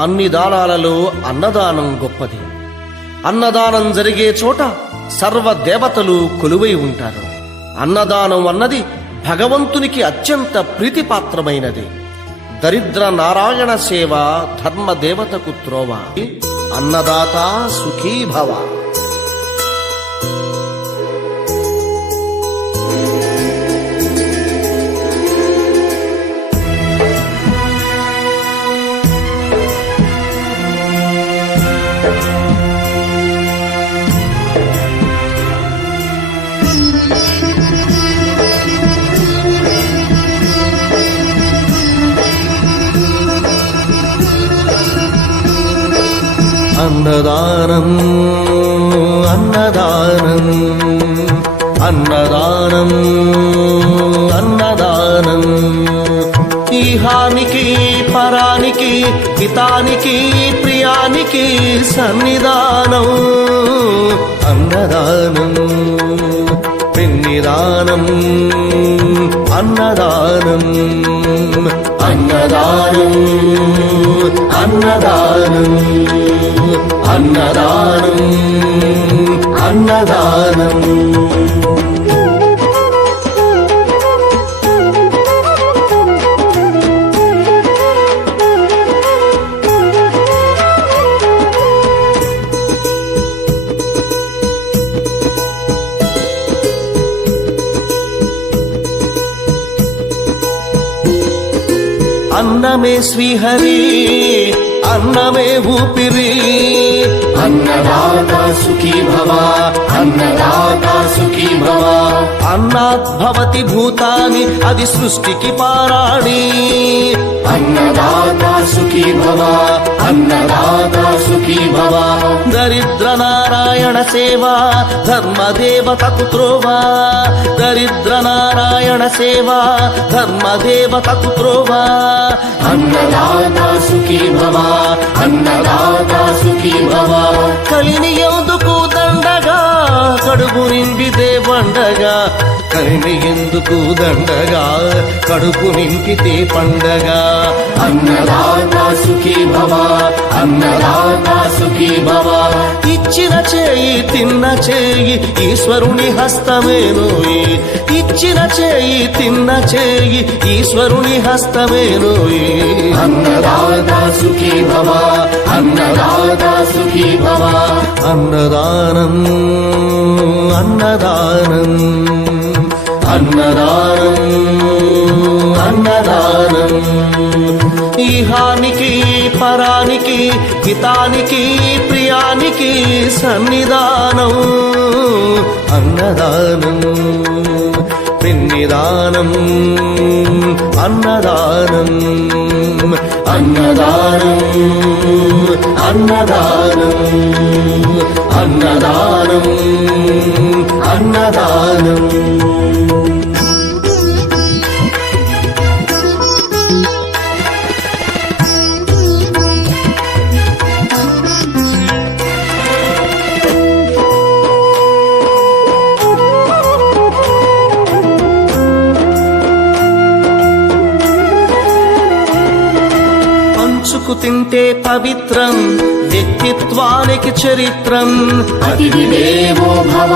అన్ని దానాలలో అన్నదానం గొప్పది. అన్నదానం జరిగే చోట సర్వ దేవతలు కొలువై ఉంటారు. అన్నదానం అన్నది భగవంతునికి అత్యంత ప్రీతిపాత్రమైనది. దరిద్ర నారాయణ సేవ ధర్మదేవతకు త్రోవ. అన్నదాత సుఖీ భవ. అన్నదానం అన్నదానం అన్నదానం అన్నదానం ఈహానికి పరానికి హితానికి ప్రియానికి సన్నిధానం. అన్నదానం పిన్నిదానం అన్నదానం అన్నదానం అన్నదానం అన్నదానం అన్నదానం. అన్నమే శ్రీహరి అన్నమే ఊపిరి. అన్నదాత సుఖీ భవ అన్నదాత సుఖీ భవ. అన్నాద్భవతి భూతాని అది సృష్టికి పారాణి. అన్నదాత సుఖీ భవ అన్నదాత సుఖీ భవ. దరిద్ర నారాయణ సేవ ధర్మదేవతకు త్రోవ. దరిద్ర నారాయణ సేవ ధర్మదేవతకు త్రోవ. అన్నదాత సుఖీ భవ అన్నదాత సుఖీ భవ. కలిని ఎందుకు దండగా కడుపు నింపితే పండగా. కలిని ఎందుకు దండగా కడుపు నింపితే పండగ. అన్నదాత సుఖీ భవ అన్నదాత సుఖీ భవ. ఇచ్చిన చేయి తిన్న చేయి ఈశ్వరుని హస్తమేనోయి. ఇచ్చిన చేయి తిన్న చేయి ఈశ్వరుని హస్తమేనోయి. అన్నదాత సుఖీ భవ అన్నదాత సుఖీ భవ. అన్నదానం అన్నదానం అన్నదానం అన్నదానం ఈహానికి పరానికి హితానికి ప్రియానికి సన్నిధానం. అన్నదానం పిన్నిదానం అన్నదానం అన్నదానం అన్నదానం అన్నదానం అన్నదానం. పంచుకు తింటే పవిత్రం వ్యక్తిత్వానికి చరిత్రం. అతిథి దేవో భవ.